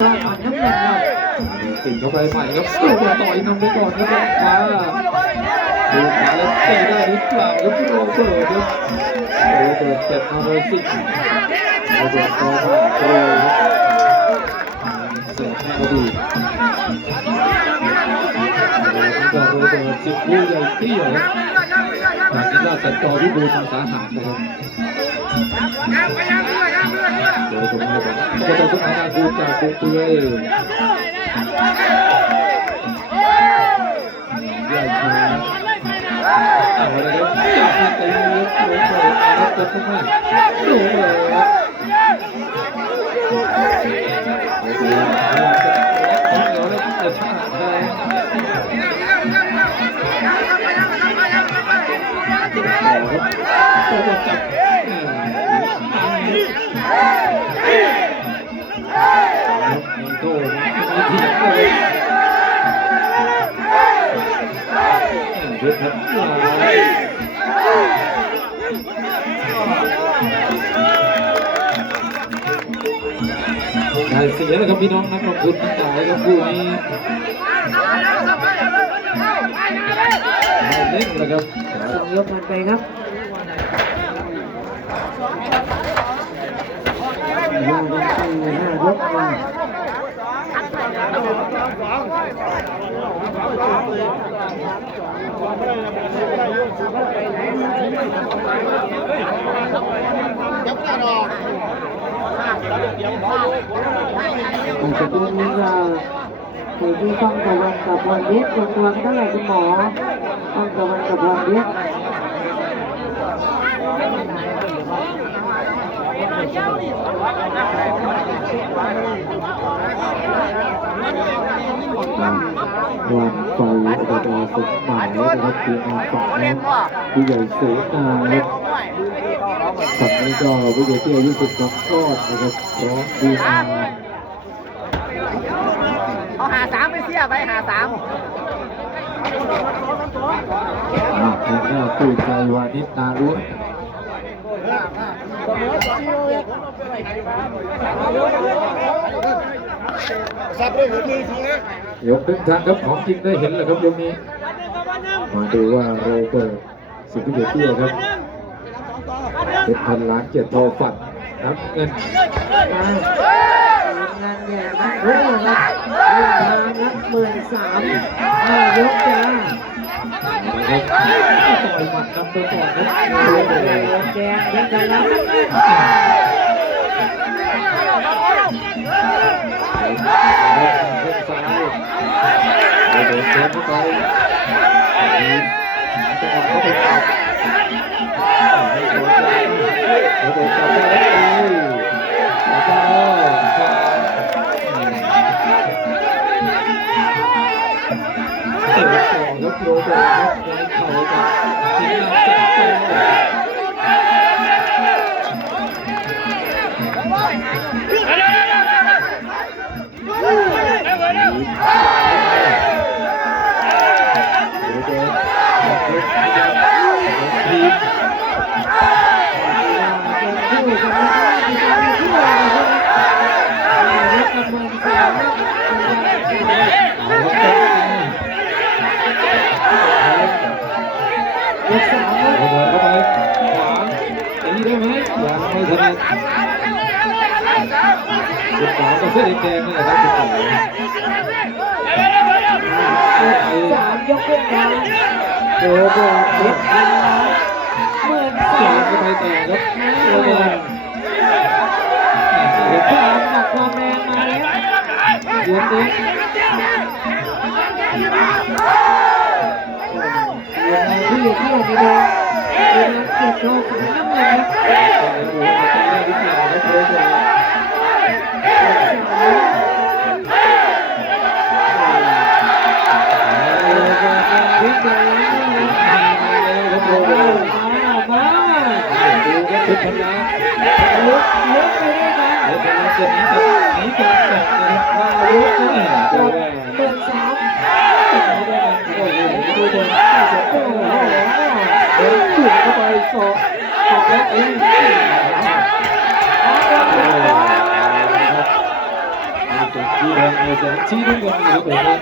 น้ำเงินครับติดเข้าไปใหม่ครับโดนต่อยนำไปก่อนครับขวาดูขวาแล้วตีได้หรือเปล่าครับโรเบิร์ตครับโรเบิร์ตเจ็บมาเลยสิโรเบิร์ตต่อมาโอ้เสิร์ฟให้ดีก็โรเบิร์ตสิบผู้ใหญ่เตี้ยครับจากกีฬาสัญจรที่ดูทางสาหัสนะครับเดี๋ยวผมจะบอกก็จะต้องการดูจากตัวตัวเองใหญ่ช้าเอาเลยครับจับมาเต็มเลยโดนโดนแล้วจะขึ้นมาโดนเลยตัวจับโต้ที่ไหนเลยเดือดครับได้เสียแล้วครับพี่น้องนักลงทุนทั้งหลายครับคู่นี้เล่นเลยครับยกมันไปครับยกกัน4 5 ยกมาจะดูนี้ว่าคือที่ต้องตะวันกับพรเวทตัวเท่าไหร่คุณหมอต้องตะวันกับพรเวทวันไฟอบตสมหมายนะครับทีมงานฝั่งนั้นผู้ใหญ่เสนาครับฝั่งนี้ก็ผู้ใหญ่ที่อายุ12 ก้อนนะครับพร้อมทีมงานเอา53ไปเสียไป53แข่งหน้าคู่ใจวานิชนาลุ้นยกถึงทางครับของจริงได้เห็นแล้วครับยกนี้มาดูว่าโรเบิร์ตสิทธิเดชเตี้ยครับเป็นพันล้านเกียรติทอฝันนับเงินงานใหญ่มากโอ้โหครับครับ13,000ยกจ้าต่อยหมัดนำไปก่อนครับแกงยังกันแล้วซ้ายโดนเซฟเข้าไปต้องเอาเข้าไปจับให้โดนจับได้แล้วแล้วก็เตะต่อครับโรเบิร์ตครับในเข่ากับทีมงานจับจุดขวาก็เสื้อแดงนี่แหละครับจุดขวา3 ยกขึ้นมาโอ้โหเด็ดพันล้าน13,000ก็ไปต่อครับโรเบิร์ตความหนักความแรงมาแล้วเดือดเด็กที่อยู่ที่นี่เลยเป็นเกียรติโลกของน้ำเงินทุกคนนะลุกไปด้วยกันลุกไปแล้วจะหนีกันนะครับว่าลุกนี่ตัวแรกเปิด3โอ้โหดูบอลโอ้โหเดินจุ่มเข้าไปสอกแล้วเองโอ้โห ชี้แดงเอาแสงชี้น้ำเงินครับผมนะ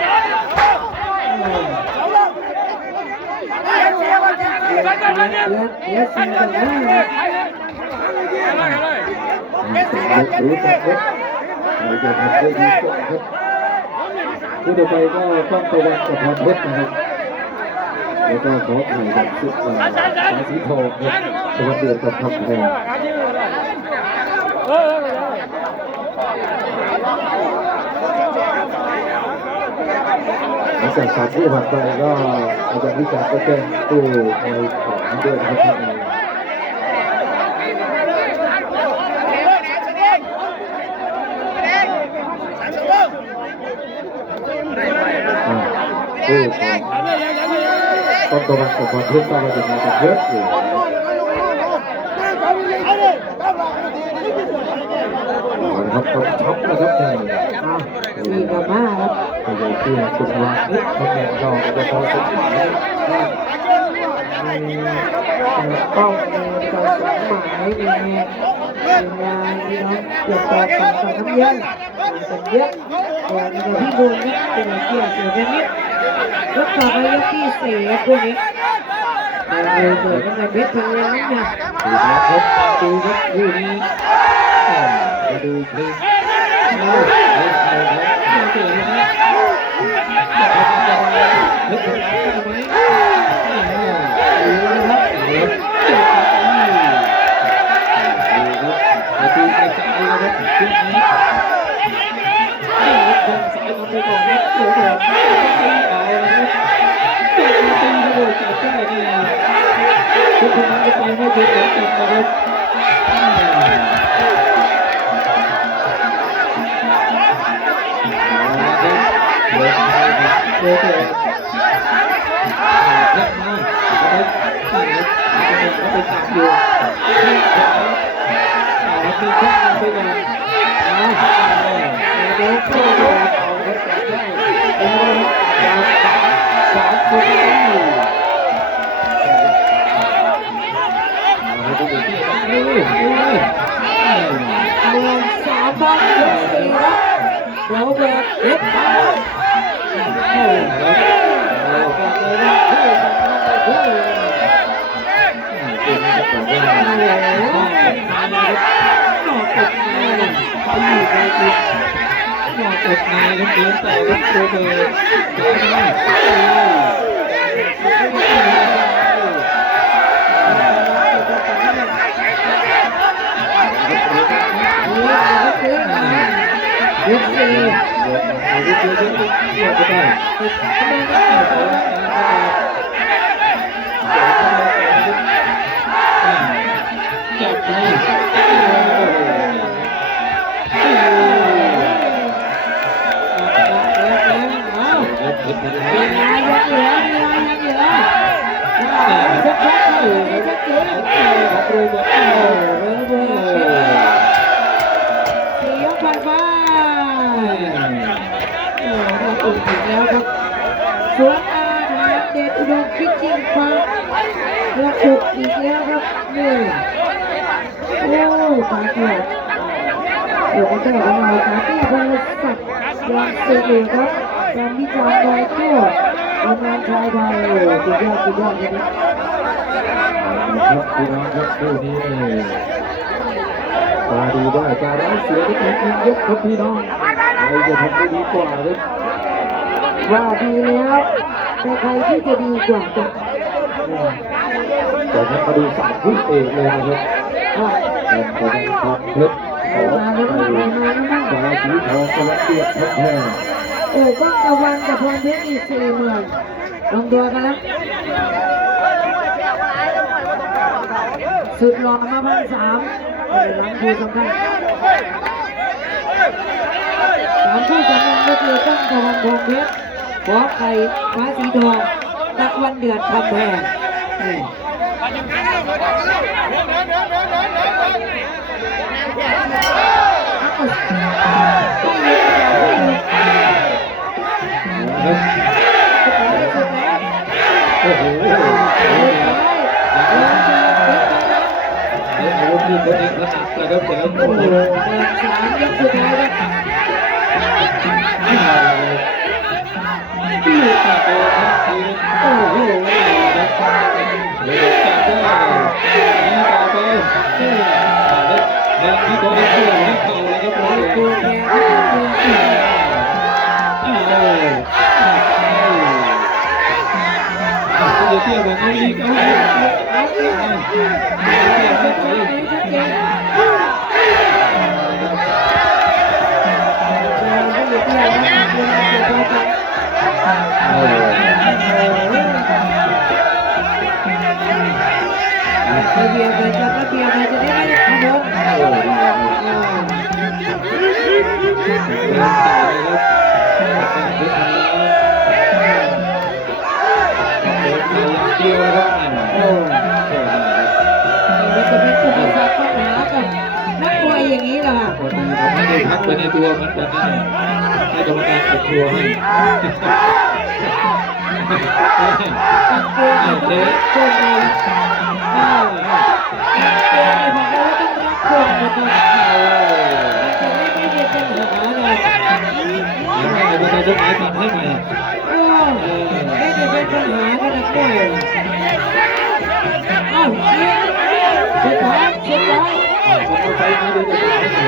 รู้จักครับเราจะทำได้ดีกว่าครับผู้ต่อไปก็ต้องตะวันกับพรเพชรนะครับแล้วก็ขอไข่กับสุดสายสีทองครับตะวันเดือดกับคำแพงหลังจากสามผู้ผ่านไปก็อาจารย์วิจารณ์ก็แจ้งตู้ในของด้วยนะครับผู้ของต้องตะวันกับพรเพชรก็มาจากไหนกันเยอะอยู่ครับต้องช็อปนะครับมีกามาครับ ไปเลยที่คุณวานิชคำแหน่งรองจะพอสมหมายต้องมีการสมัยมีงานพี่น้องเกี่ยวกับการทำเยอะเป็นเยอะก่อนที่พี่บุญนี่เป็นเกี่ยวกับเรื่องนี้ยกต่อไปยกที่สี่คู่นี้เปิดตั้งแต่เพชรพันล้านเนี่ย ดูครับดูครับคู่นี้ไปดูเพลงทุกคนจะไปไม่ถึงแล้วจับนะครับเดี๋ยวเดี๋ยวยักมาเอาไปตั้งเอาไปจับอยู่ที่ขวามีแข้งไปก่อนเดี๋ยวเข้าเอาไปจับได้สามคนอยู่เมืองสามบ้านยกสี่ครับโรเบิร์ตเพชรพันล้านบอกเลยว่าคู่สำคัญคู่นอกจากนี้ไปอยู่ในทีมนอกจากนี้ครับเดินต่อครับโรเบิร์ตยกสี่จับเลยสวนอาหารเด็ดอุดมคิดจริงฟังระอุอีกแล้วครับนี่โอ้ตาเกียรเดี๋ยวก็จะเอามาตาที่บริษัทยางเสือครับการวิจารณ์โดยทั่วโรงงานชายไทยสุดยอดเลยครับพี่น้องครับคู่นี้ตาดีได้ตาร้ายเสียได้จริงยกครับพี่น้องใครจะทำได้ดีกว่าครับว่าดีแล้วแต่ใครที่จะดีกว่ากันแต่นั้นมาดูสามคู่เอกเลยนะครับเป็นคนทำเพชรมาแล้วสายสีทองกระเทียมแท้โอ้ก็ตะวันกับพรเพชรอีก40,000ลงตัวกันแล้วสุดหล่อมา1,300หลังคู่สำคัญสามคู่สำคัญก็คือตั้งตะวันพรเพชรขอไข่ฟ้าสีทองตะวันเดือดคำแพงโอ้โหอาวุธที่ตัวเองถนัดนะครับแต่แล้วโอ้โห3 ยกสุดท้ายครับ โอ้โหเลยจับได้นี่ต่อไปแล้วที่ตัวเองตัวนี้เข่าเลยครับโอ้โห ตัวแกก็ตัวแก อย่าเที่ยวแบบนี้อีกเอาอีก เอาอีกชัดเจนชัดเจนเราไม่อยู่ที่ไหนนะคุณจะโดนจับระเบียบไปจัดระเบียบไปจะได้ไม่ขบวน เดินต่อเลยครับเพชรพันล้านเดินไปอย่างเดียวนะครับโอ้มันจะเป็นอุปสรรคปัญหากับนักมวยอย่างนี้ล่ะ วันนี้ผมไม่ได้พักไปในตัวเหมือนกันนะให้กรรมการกดตัวให้ ตักเกลือต้องรักคนเลยเกลือบอกว่าต้องรักคนมันต้องจะไม่มีปัญหาเลย ให้ประชาชนหมายทำให้ใหม่ ไม่ได้เป็นปัญหากันนะด้วยอ้าวสุดท้ายสุดท้าย ผมเอาไปนี้เดี๋ยวจะทำให้ใหม่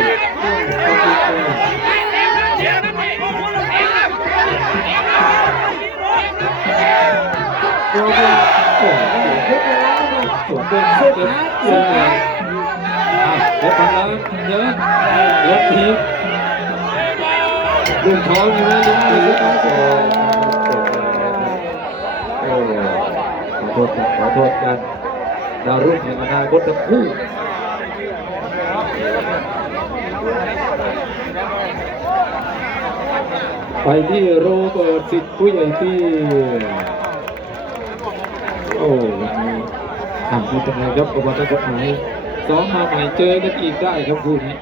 โอ้โหสวนเป็นสุดท้ายเด็ดพันล้านเยอะรถทีรุ่นท้องอยู่นะยังไม่รู้ต้องโอ้ขอโทษกันดาวรุ่งแห่งอนาคตทั้งคู่ไปที่โรเบิร์ตสิทธิ์ผู้ใหญ่ที่โอ้วันนี้ทำที่เป็นไงครับกบฏกฎหมายซ้อมมาใหม่เจอกันอีกได้ครับคู่นี้